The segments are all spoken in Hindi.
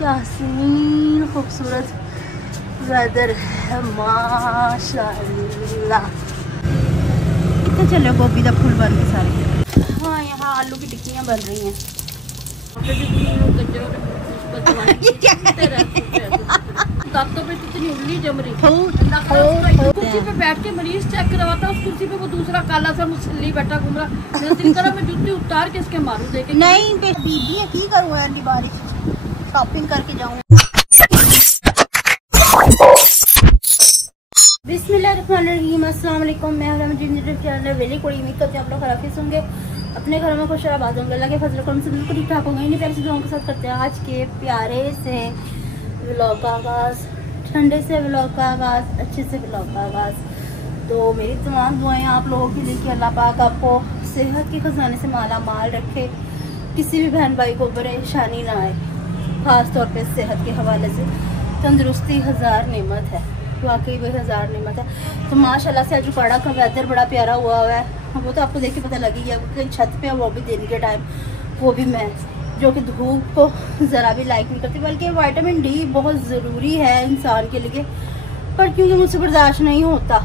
क्या हसीन खूबसूरत वेदर है माशाल्लाह। कितने चले गोभी का फूल बन गए सारे। हाँ यहाँ आलू की टिक्कियाँ बन रही हैं। दांतों पे कितनी उंगली जम रही। कुर्सी पे बैठ के मरीज चेक करवाता, उस कुर्सी पे वो दूसरा काला सा मुसल्ली बैठा घूम रहा। मेरा दिल करा मैं जूती उतार के इसके मारूं देखे। नहीं बीबी है की करूँ यार, बारिश शॉपिंग करके जाऊँ। बिस्मिल्लाहिर्रहमानिर्रहीम, अस्सलाम वालेकुम। मैं चैनल वेली कोई उम्मीद करती हूँ आप लोग खराब होंगे, अपने घरों में खुश आबाद होंगे, अल्लाह के फजल करम से बिल्कुल ठीक ठाक होंगे। इन्हीं प्यारे से दुआओं के साथ करते हैं आज के प्यारे से व्लॉग का आगाज़, ठंडे से व्लॉग का आगाज़, अच्छे से व्लॉग का आगाज़। तो मेरी तमाम दुआएं आप लोगों के लिए कि अल्लाह पाक आपको सेहत के खजाने से माला माल रखे, किसी भी बहन भाई को परेशानी ना आए। ख़ास तौर पे सेहत के हवाले से तंदुरुस्ती हज़ार नेमत है, वाकई वही हज़ार नेमत है। तो माशाल्लाह से आज उपाड़ा का वेदर बड़ा प्यारा हुआ है। वो तो आपको देख के पता लगी गया क्योंकि छत पे है, वो भी दिन के टाइम, वो भी मैं जो कि धूप को ज़रा भी लाइक नहीं करती। बल्कि विटामिन डी बहुत ज़रूरी है इंसान के लिए, पर क्योंकि मुझसे बर्दाश्त नहीं होता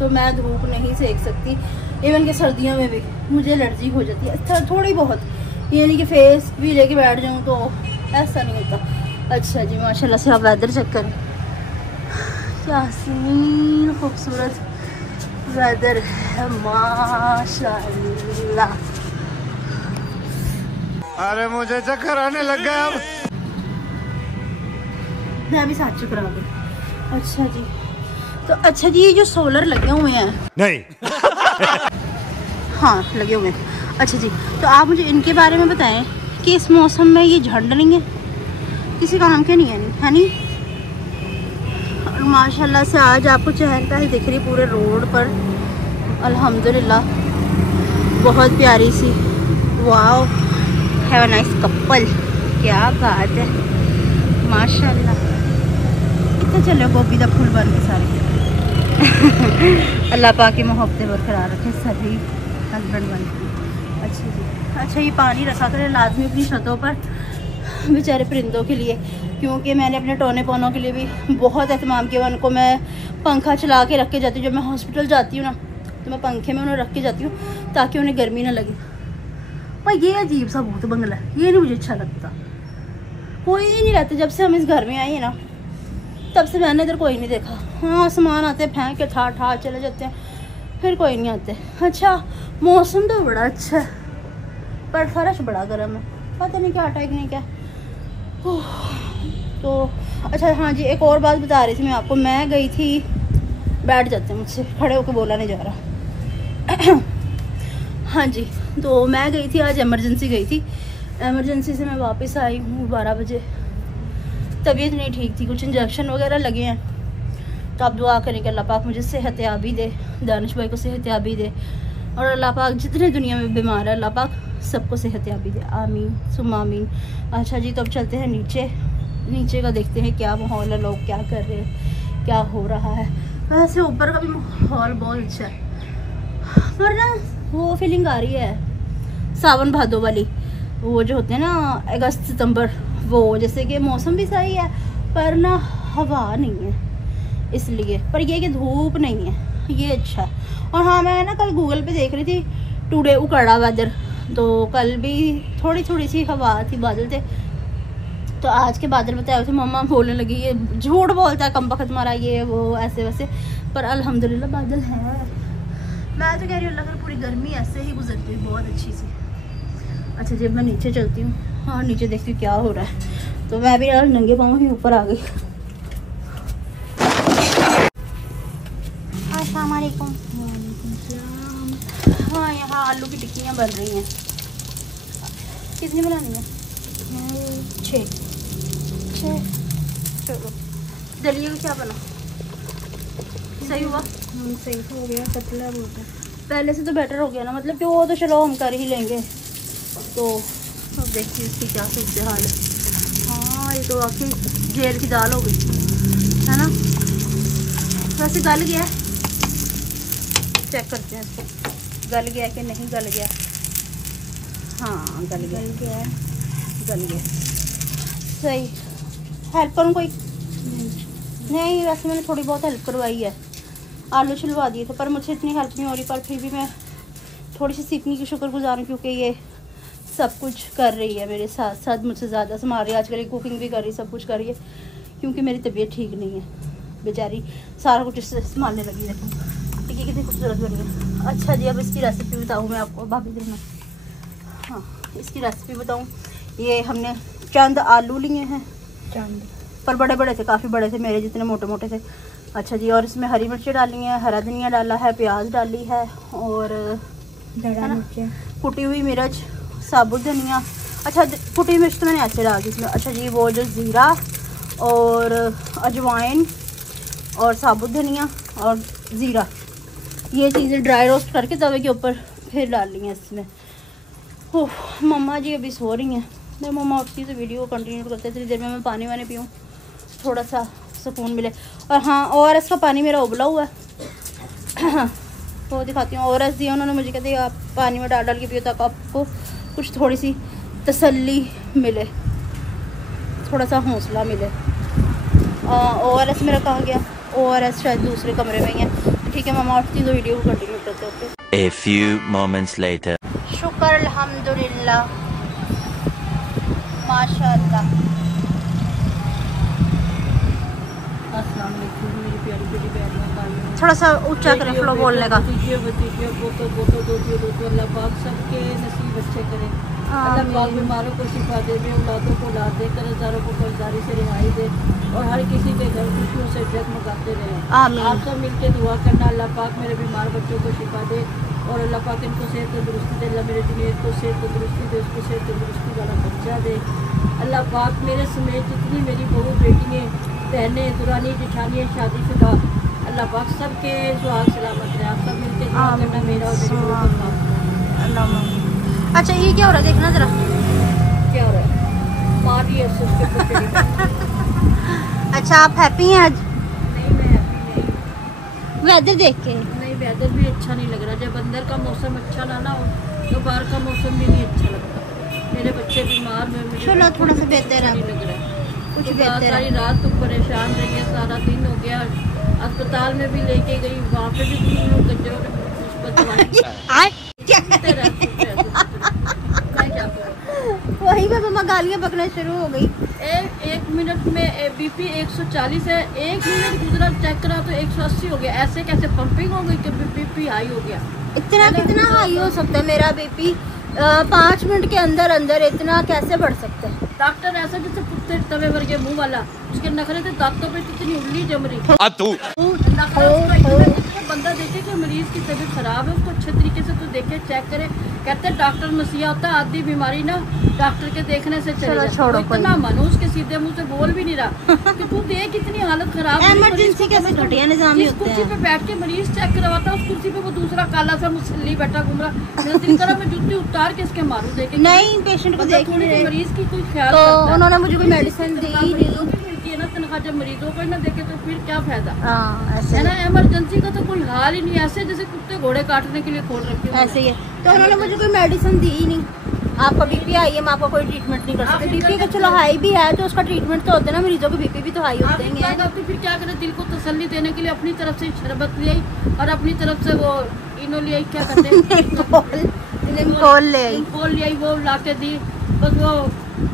तो मैं धूप नहीं सेक सकती। इवन कि सर्दियों में भी मुझे एलर्जी हो जाती है अच्छा थोड़ी बहुत, यानी कि फेस भी लेके बैठ जाऊँ तो ऐसा नहीं होता। अच्छा जी माशाल्लाह से आप वेदर चेक करें, क्या हसीन खूबसूरत वेदर है माशाल्लाह। अरे मुझे चक्कर आने लग गया अब। मैं भी साथ चक्कर आ गई। अच्छा जी, तो अच्छा जी ये जो सोलर लगे हुए हैं नहीं हाँ लगे हुए हैं। अच्छा जी, तो आप मुझे इनके बारे में बताएं कि इस मौसम में ये झंड नहीं है, किसी काम के नहीं है नहीं। और माशाल्लाह से आज आपको चहल पहल दिख रही पूरे रोड पर, अल्हम्दुलिल्लाह बहुत प्यारी सी। Wow, have a nice couple, क्या बात है माशाल्लाह। कितने चले गोभी का फूल बन गए सारे। अल्लाह पाक की मोहब्बतें बरकरार रखे सभी हस्बैंड वाइफ। अच्छा जी, अच्छा ये पानी रखा करें लाजमी अपनी छतों पर बेचारे परिंदों के लिए, क्योंकि मैंने अपने टोने पोनों के लिए भी बहुत एहतमाम किया। उनको मैं पंखा चला के रख के जाती हूँ, जब मैं हॉस्पिटल जाती हूँ ना तो मैं पंखे में उन्हें रख के जाती हूँ ताकि उन्हें गर्मी ना लगे। पर ये अजीब सा भूत बंगला है, ये नहीं मुझे अच्छा लगता। कोई नहीं रहता जब से हम इस घर में आए हैं ना, तब से मैंने इधर कोई नहीं देखा। हाँ सामान आते फेंक के ठा ठा चले जाते हैं, फिर कोई नहीं आते। अच्छा मौसम तो बड़ा अच्छा है पर फर्श बड़ा गर्म है, पता नहीं क्या अटैक नहीं क्या। तो अच्छा हाँ जी, एक और बात बता रही थी मैं आपको। मैं गई थी, बैठ जाते हैं मुझसे खड़े होकर बोला नहीं जा रहा। हाँ जी, तो मैं गई थी आज, एमरजेंसी गई थी। एमरजेंसी से मैं वापस आई हूँ 12 बजे। तबीयत नहीं ठीक थी, कुछ इंजेक्शन वगैरह लगे हैं। तो आप दुआ करें कि अल्लाह पाक मुझे सेहतयाबी दे, दानिश भाई को सेहतयाबी दे, और अल्लाह पाक जितने दुनिया में बीमार है अल्लाह पाक सबको सेहतयाबी दे, आमीन सुम्मा आमीन। अच्छा जी, तो अब चलते हैं नीचे। नीचे का देखते हैं क्या माहौल है, लोग क्या कर रहे हैं, क्या हो रहा है। वैसे ऊपर का भी माहौल बहुत अच्छा है, पर ना वो फीलिंग आ रही है सावन भादो वाली, वो जो होते हैं ना अगस्त सितंबर, वो जैसे कि मौसम भी सही है पर ना हवा नहीं है इसलिए, पर ये कि धूप नहीं है, ये अच्छा है। और हाँ मैं ना कल गूगल पे देख रही थी टुडे उकड़ा वेदर, तो कल भी थोड़ी थोड़ी सी हवा थी, बादल थे। तो आज के बादल बताए हुए थे, मम्मा बोलने लगी ये झूठ बोलता है कम बखत मारा ये वो ऐसे वैसे, पर अल्हम्दुलिल्लाह बादल है। मैं तो कह रही हूँ अल्लाह पूरी गर्मी ऐसे ही गुजरती हुई बहुत अच्छी सी। अच्छा जब मैं नीचे चलती हूँ, हाँ नीचे देखती हूँ क्या हो रहा है। तो मैं भी यार नंगे पाँव ही ऊपर आ गई। अस्सलाम वालेकुम। हाँ यहाँ आलू की टिक्कियाँ बन रही हैं। कितनी बनानी है? 6। चलो दलिए का क्या बना? सही हुआ? सही हो गया, पतला हो गया। पहले से तो बेटर हो गया ना, मतलब कि वो तो चलो हम कर ही लेंगे। तो अब देखिए इसकी क्या सूरत हाल है। हाँ ये तो वाकई जेल की दाल हो गई है ना। वैसे गल गया, चेक करते हैं इसको, गल गया कि नहीं गल गया। हाँ गल गया, गल गया सही। हेल्प करूँ कोई? नहीं, वैसे मैंने थोड़ी बहुत हेल्प करवाई है, आलू छिलवा दिए थे, पर मुझसे इतनी हेल्प नहीं हो रही, पर फिर भी मैं थोड़ी सी सीखने की शुक्रगुजार हूँ, क्योंकि ये सब कुछ कर रही है मेरे साथ साथ, मुझसे ज़्यादा संभाल रही है। आजकल ये कुकिंग भी कर रही है, सब कुछ कर रही है, क्योंकि मेरी तबीयत ठीक नहीं है बेचारी, सारा कुछ इससे संभालने लगी। देखो टिक्की कितनी खूबसूरत बनी है। अच्छा जी, अब इसकी रेसिपी बताऊँ मैं आपको, भाभी देना। हाँ, इसकी रेसिपी बताऊँ, ये हमने चंद आलू लिए हैं, चंद पर बड़े बड़े थे, काफ़ी बड़े थे, मेरे जितने मोटे मोटे थे। अच्छा जी, और इसमें हरी मिर्ची डाली है, हरा धनिया डाला है, प्याज डाली है, और कुटी हुई मिर्च, साबुत धनिया। अच्छा, कुटी मिर्च तो मैंने ऐसे डाल दी इसमें। अच्छा जी, वो जो ज़ीरा और अजवाइन और साबुत धनिया और ज़ीरा, ये चीज़ें ड्राई रोस्ट करके तवे के ऊपर फिर डाल ली हैं इसमें। ओह, मम्मा जी अभी सो रही हैं। मैं मम्मा उठती तो वीडियो को कंटिन्यू करते, इतनी देर में मैं पानी वानी पीऊँ, थोड़ा सा सुकून मिले। और हाँ, ORS का पानी मेरा उबला हुआ है वो दिखाती हूँ। ORS दिया उन्होंने मुझे, कहते आप पानी में डाल के पियो ताकि आपको कुछ थोड़ी सी तसल्ली मिले, थोड़ा सा हौसला मिले। ORS मेरा कहाँ गया? ORS शायद दूसरे कमरे में ही है। ठीक है, मम्मा उठती तो वीडियो को कंटिन्यू करते। Okay, A few moments later. शुक्र अल्हम्दुलिल्लाह, माशाअल्लाह। अस्सलाम वालेकुम मेरी प्यारी प्यारी बहनों, थोड़ा सा ऊंचा करें फ्लो बोलने का। अल्लाह पाक सबके नसीब अच्छे करे, अल्लाह पाक बीमारों को शिफा दे, औलादों को औलाद दे, कर्जदारों को कर्जदारी से रिहाई दे, और हर किसी के घर खुशियों से जगमगाते रहे। आप सब मिलके दुआ करना, अल्लाह पाक मेरे बीमार बच्चों को शिफा दे, और अल्लाह पाक इनको सेहत तंदुरुस्ती दे, अल्लाह मेरे जुनेद को सेहत तंदुरुस्ती दे, उसको सेहत तंदुरुस्ती वाला बच्चा दे। अल्लाह पाक मेरे समेत जितनी मेरी बहू बेटियाँ बहनें दुरानी जेठानियाँ शादीशुदा, अल्लाह पाक सबके सुहाग सलामत रहे। आप सब मिलके दुआ करना मेरा और मेरी बहू का। अच्छा, ये क्या हो रहा है देखना जरा, क्या हो रहा है? मारी है उसके ऊपर। अच्छा, आप हैप्पी हैं आज? नहीं, मैं हैप्पी नहीं। वेदर देख के? नहीं, वेदर भी अच्छा नहीं लग रहा। जब अंदर का मौसम अच्छा ना हो तो बाहर का मौसम भी नहीं अच्छा लगता। मेरे बच्चे बीमार में, चलो थोड़ा सा बेहतर है, नहीं लग रहा है कुछ तो बेहतर सारी है। रात तो परेशान रही है, सारा दिन हो गया, अस्पताल में भी लेके गई, वहाँ पे भी कुछ लोग गज्जों वही पे मम्मा गालियाँ पकड़ना शुरू हो गई। एक मिनट में BP 140 है, 1 मिनट गुजरा चेक करा तो 180 हो गया। ऐसे कैसे पंपिंग हो गई कि BP हाई हो गया? इतना कितना हाई हो सकता है मेरा BP? 5 मिनट के अंदर अंदर इतना कैसे बढ़ सकता है? डॉक्टर ऐसा जैसे कुत्ते तवे वर्गे मुंह वाला, उसके नखरे थे, दांतों पे इतनी उंगली जम रही। बंदा देखे कि मरीज की तबीयत खराब है, उसको अच्छे तरीके से तो देखे, चेक करे। कहते हैं डॉक्टर मसीहा होता है, आधी बीमारी ना डॉक्टर के देखने से चले जाती है। इतना मनुष्य के सीधे मुंह से बोल भी नहीं रहा कि तू देख कितनी हालत खराब है। इमरजेंसी कैसे घटिया निजाम जिस कुर्सी पे बैठ के मरीज चेक करवाता है, उस कुर्सी पे वो दूसरा काला सा मुसल्ली बैठा घूम रहा। मेरा दिल करा मैं जूती उतार के इसके मारूं। देखे नहीं, पेशेंट को देख मरीज की कोई ख्याल तो उन्होंने मुझे कोई मेडिसिन दी नहीं है ना, तनख्वाह जब मरीजों को ना देखे तो फिर क्या फायदा ऐसे है ना। इमरजेंसी का तो कोई हाल ही नहीं, ऐसे जैसे कुत्ते घोड़े काटने के लिए खोल रखे ऐसे ही है। तो उन्होंने मुझे कोई मेडिसिन दी ही नहीं। आपका BP हाई है, हम आपका कोई ट्रीटमेंट नहीं कर सकते। BP का चलो हाई भी है तो उसका ट्रीटमेंट तो होता है ना, मरीजों के BP भी तो हाई होते हैं। फिर क्या करें, दिल को तसल्ली देने के लिए अपनी तरफ से शरबत ले आई और अपनी तरफ से वो इनो ले आई, क्या कहते हैं ले आई, वो ला के दी। बस वो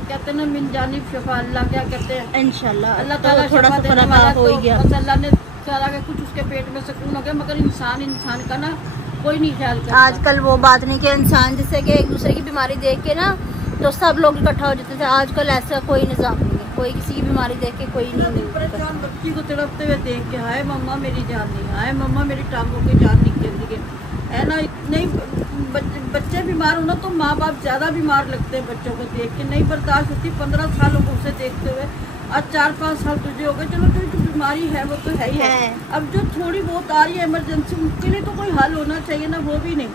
कहते हैं ना मिन जानिब शफा, अल्लाह क्या कहते हैं इंशाल्लाह, अल्लाह ताला थोड़ा सा फर्क हो ही गया। बस अल्लाह ने सारा के कुछ उसके पेट में सुकून हो गया। मगर इंसान का ना कोई नहीं ख्याल करता। आजकल वो बात नहीं कि इंसान जैसे कि एक दूसरे की बीमारी देख के ना तो सब लोग इकट्ठा हो जाते थे। आजकल ऐसा कोई निजाम नहीं है, कोई किसी की बीमारी देख के कोई नहीं। परेशान बच्ची को तड़पते हुए देख के, हाय मम्मा मेरी जान नहीं, हाय मम्मा मेरी टांगों की जान निकल रही है ना। नहीं, बच्चे बीमार हो ना तो माँ बाप ज्यादा बीमार लगते हैं। बच्चों को देख के नहीं बर्दाश्त होती। 15 सालों को उसे देखते हुए आज 4-5 साल तुझे हो गए। चलो तो जो बीमारी है वो तो है ही है। अब जो थोड़ी बहुत आ रही है इमरजेंसी, उसके लिए तो कोई हल होना चाहिए ना, वो भी नहीं।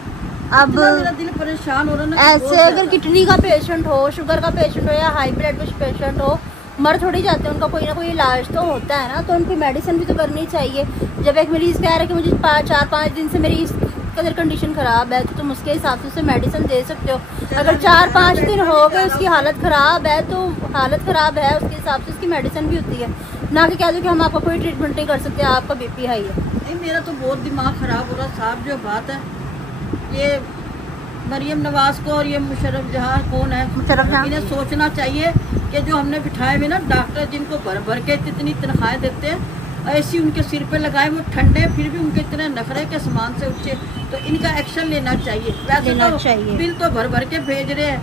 अब मेरा दिल परेशान हो रहा ना। ऐसे अगर किडनी का पेशेंट हो, शुगर का पेशेंट हो या हाई ब्लड प्रेशर पेशेंट हो, मर थोड़ी जाते हैं, उनका कोई ना कोई इलाज तो होता है ना, तो उनकी मेडिसिन भी तो करनी चाहिए। जब एक मरीज कह रहा है कि मुझे 4-5 दिन से मेरी बहुत कदर कंडीशन ख़राब है तो तुम उसके हिसाब से उसे मेडिसिन दे सकते हो। अगर 4-5 दिन हो गए उसकी हालत ख़राब है तो हालत ख़राब है, उसके हिसाब से उसकी मेडिसिन भी होती है, ना कि कह दो कि हम आपका कोई ट्रीटमेंट नहीं कर सकते, आपका BP हाई है। नहीं, मेरा तो बहुत दिमाग ख़राब हो रहा साहब। जो बात है ये मरियम नवाज को और ये मुशर्रफ जहाँ कौन है, इन्हें सोचना चाहिए कि जो हमने बिठाए हुए ना डॉक्टर जिनको भर भर के इतनी तनख्वाहें देते हैं, ऐसी उनके सिर पे लगाए, वो ठंडे फिर भी उनके इतने नखरे के सामान से ऊँचे, तो इनका एक्शन लेना चाहिए। वैसे तो बिल तो भर भर के भेज रहे हैं,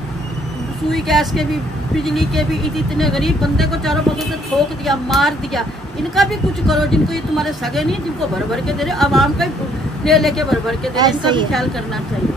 सुई गैस के भी, बिजली के भी, इतने गरीब बंदे को चारों पासों से ठोक दिया, मार दिया। इनका भी कुछ करो, जिनको ये तुम्हारे सगे नहीं, जिनको भर भर के दे रहे, आवाम का ले लेके भर भर के दे रहे, इनका भी ख्याल करना चाहिए।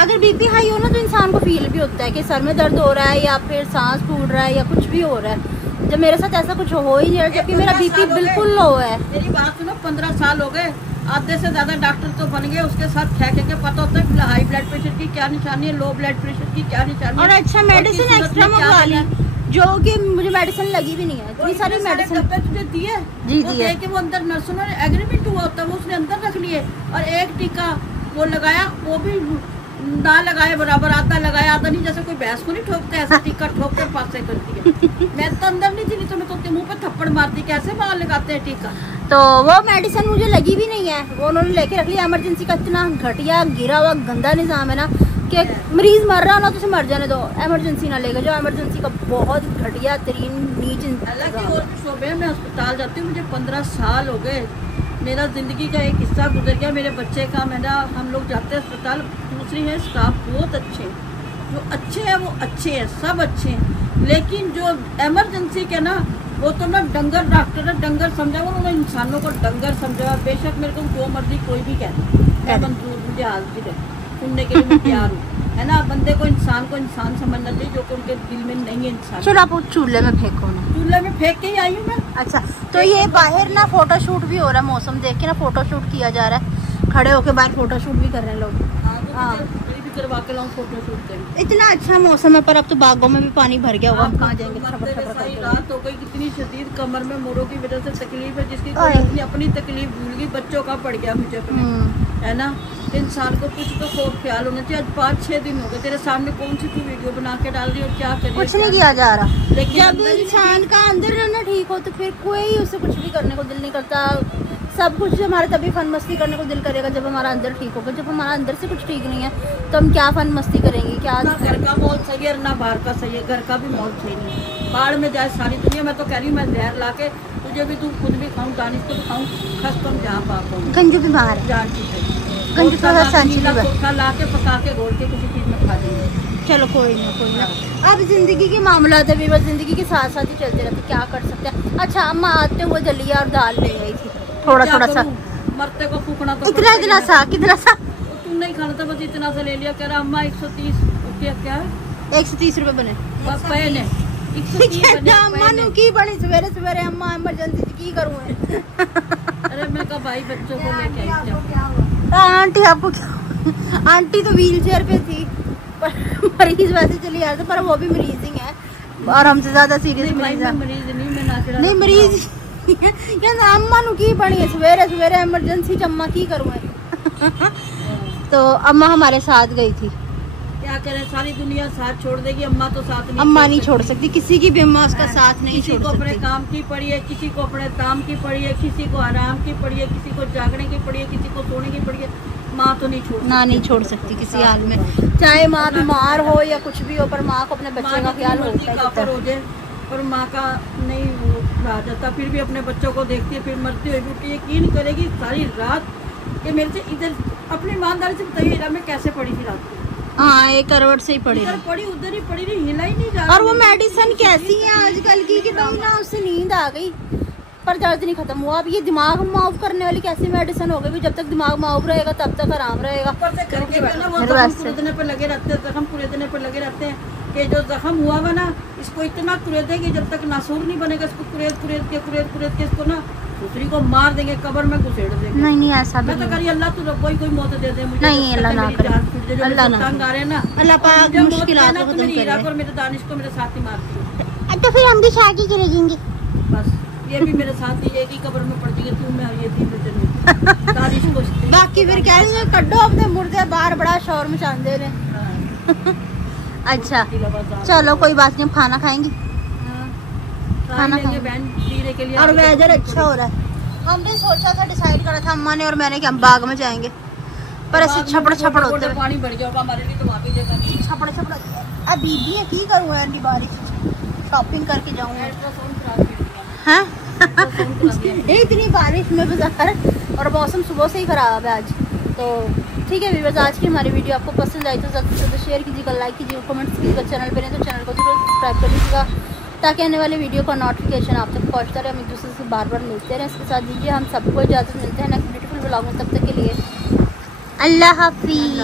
अगर BP हाई हो ना तो इंसान को फील भी होता है कि सर में दर्द हो रहा है या फिर सांस फूल रहा है या कुछ भी हो रहा है। जब मेरे साथ ऐसा कुछ हो ही नहीं रहा, जबकि मेरा BP बिल्कुल लो है। मेरी बात सुनो, 15 साल हो गए, आधे से ज्यादा डॉक्टर तो बन गए, उसके साथ खेके के पता होता है हाई ब्लड प्रेशर की क्या निशानी है, लो ब्लड प्रेशर की क्या निशानी है। और अच्छा मेडिसिन एक्स्ट्रा मंगवा ली, जो कि मुझे मेडिसिन लगी भी नहीं है, इतनी सारी मेडिसिन तुझे दिए जी दिए कि वो अंदर नर्सों ने एग्रीमेंट हुआ होता है, वो उसने अंदर रख लिए, और एक टीका वो लगाया, वो भी ना लगाए बराबर, आधा लगाया आधा नहीं, जैसे कोई भैंस को नहीं ठोकते ऐसा टीका ठोक कर पासे कर दिया। मैं तो अंदर नहीं थी, नहीं तो मैं तो मुंह पे थप्पड़ मारती, कैसे बाहर लगाते हैं टीका। तो वो मेडिसिन मुझे लगी भी नहीं है, वो उन्होंने लेके रख लिया। इमरजेंसी का इतना घटिया गिरा हुआ गंदा निज़ाम है ना कि मरीज मर रहा हो ना तो उसे मर जाने दो, इमरजेंसी ना लेगा। जो इमरजेंसी का बहुत घटिया तरीन नीच। हालांकि और भी शोबे, मैं अस्पताल जाती हूँ, मुझे 15 साल हो गए, मेरा ज़िंदगी का एक हिस्सा गुजर गया मेरे बच्चे का। मेरा हम लोग जाते हैं अस्पताल, दूसरी है स्टाफ बहुत अच्छे हैं, जो अच्छे हैं वो अच्छे हैं, सब अच्छे हैं, लेकिन जो इमरजेंसी के ना वो तो ना डंगर डॉक्टर है, डंगर समझा, उन्होंने इंसानों को डंगर समझा। बेशक मेरे को जो मर्जी कोई भी कहता, मैं मंजूर, मुझे हाजिर है सुनने के लिए, मैं तैयार हूँ, है ना। बंदे को इंसान समझना चाहिए, जो कि उनके दिल में नहीं है इंसान। चलो आप चूल्हे में फेंको ना, चूल्हे में फेंक के ही आई हूँ मैं। अच्छा, तो ये बाहर ना फोटोशूट भी हो रहा है, मौसम देख के ना फोटोशूट किया जा रहा है, खड़े होके बाहर फोटोशूट भी कर रहे हैं लोग। हाँ, भी करवा के लाऊं फोटोशूट करें। इतना अच्छा मौसम है, पर अब तो बागों में भी पानी भर गया होगा, कहाँ जाएंगे। सारी रात हो गई, कितनी शदीद कमर में मोरों की वजह से तकलीफ है, जिसकी कोई अपनी तकलीफ भूल गई, बच्चों का पड़ गया मुझे अपने, है ना। इंसान को कुछ तो खौफ ख्याल होना चाहिए। आज 5-6 दिन हो गए तेरे सामने, कौन सी तू वीडियो बना के डाल रही हो, क्या कर रही है? कुछ नहीं किया जा रहा, लेकिन जब इंसान का अंदर रहना ठीक हो तो फिर कोई उसे कुछ भी करने को दिल नहीं करता। सब कुछ हमारा तभी फन मस्ती करने को दिल करेगा जब हमारा अंदर ठीक होगा। जब हमारा अंदर से कुछ ठीक नहीं है तो हम क्या फन मस्ती करेंगे, क्या? ना घर का माहौल सही है ना बाहर का सही है, घर का भी माहौल सही नहीं है। बाहर में जाए सारी दुनिया, मैं तो कह रही हूँ मैं जहर ला के तुझे भी, तू खुद भी खाऊं, दानिश को भी खाऊं, खस तुम जहाँ पाप हो। गंजू भी बाहर, जान चुके गंजू थोड़ा सांची ला के पका के घोल के किसी चीज में खा देंगे। चलो कोई ना, कोई ना। अब जिंदगी के मामला है, बस जिंदगी के साथ साथ ही चलते रहते, क्या कर सकते हैं। अच्छा, अम्मा आते हुए दलिया और दाल ले गई थी, थोड़ा सा, मरते को फूकना तो इतना सा, कितना सा तुम नहीं खाना था, बस इतना सा ले लिया। कह रहा अम्मा 130 रुपया, क्या है 130 रुपए बने पे ने 130 अम्मा नु की बड़ी सवेरे सवेरे, अम्मा इमरजेंसी की करूं अरे मैं कहा भाई बच्चों को लेके आई। आंटी आपको क्या, आंटी तो व्हील चेयर पे थी, पर मरीज वैसे चली आ रहे थे, पर वो भी मरीज ही है और हमसे ज्यादा सीरियस मरीज है। मरीज नहीं, मैं नाच रहा नहीं मरीज अम्मा नु की बनी है सवेरे सवेरे इमरजेंसी, अम्मा की करूँ तो अम्मा हमारे साथ गई थी। क्या करें, सारी दुनिया साथ छोड़ देगी, अम्मा तो साथ नहीं, अम्मा नहीं छोड़ सकती, किसी की भी अम्मा उसका साथ नहीं छोड़ सकती। किसी को अपने काम की पड़ी है, किसी को अपने दाम की पड़ी है, किसी को आराम की पड़ी है, किसी को जागने की पड़ी है, किसी को सोने की पड़ी है। माँ तो नहीं छोड़, ना नहीं छोड़ सकती किसी हाल में, चाहे माँ बीमार हो या कुछ भी हो, पर माँ को अपने बच्चे का ख्याल होता है। पर माँ का नहीं वो रह जाता, फिर भी अपने बच्चों को देखती है, फिर मरती हुई भी यकीन करेगी सारी रात कि मेरे से इधर अपनी ईमानदारी से बताइए मैं कैसे पड़ी थी रात को। हाँ, एक करवट से ही पड़ी, पड़ी उधर ही पड़ी रही, हिला ही नहीं जा। और वो मेडिसिन कैसी है आजकल की कि भाई ना उससे नींद आ गई पर दर्द नहीं खत्म हुआ। अब ये दिमाग माफ करने वाली कैसी मेडिसिन हो गई, जब तक दिमाग माफ रहेगा तब तक आराम रहेगा। कुरेदने पर लगे रहते हैं, जख्म कुरेदने पर लगे रहते हैं कि जो जख्म हुआ हुआ ना इसको इतना कुरेदेंगे जब तक नासूर नहीं बनेगा, इसको कुरेद के इसको ना दूसरी को मार देंगे, कब्र में घुसेड़ देंगे। नहीं ऐसा मैं तो करी अल्लाह तू कोई मोत दे दे मुझे। नहीं अल्लाह ना करे, अल्लाह ना तंग आ रहे ना, अल्लाह पाक मुश्किलात को खत्म करे। और मेरे दानिश को मेरे साथ ही मारती है, तो फिर हम भी शादी करेंगे। बस ये भी मेरे साथ ही एक ही कब्र में पड़ जाएंगे, तू मैं ये 3 बजे बाकी फिर कह रही कड्डो अपने मुर्दे बाहर, बड़ा शोर मचाते ने। अच्छा चलो कोई बात नहीं, खाना खाएंगे, खाना खाएंगे के लिए। और वेदर अच्छा हो रहा है। हमने सोचा था, डिसाइड करा था अम्मा ने और मैंने कि हम बाग में जाएंगे, पर ऐसे छपड़ छपड़ होते हैं, पानी बढ़ जाएगा हमारे लिए तो वहाँ पे जगह छपड़ छपड़। अब बीबी है की करूँ यार, बारिश शॉपिंग करके जाऊँ हैं। इतनी बारिश में बाजार, और मौसम सुबह से ही ख़राब है आज तो। ठीक है व्यूअर्स, आज की हमारी वीडियो आपको पसंद आई तो ज़्यादा से ज़्यादा शेयर कीजिएगा, लाइक कीजिएगा, कमेंट्स कीजिएगा। चैनल पर नहीं तो चैनल को जरूर सब्सक्राइब कर लीजिएगा, ताकि आने वाले वीडियो का नोटिफिकेशन आप तक पहुँचता रहे। हम एक दूसरे से बार बार मिलते रहें। इसके साथ दीजिए हम सबको इजाज़त, मिलते हैं नेक्स्ट ब्यूटीफुल व्लॉग में। तब तक के लिए अल्लाह हाफिज़।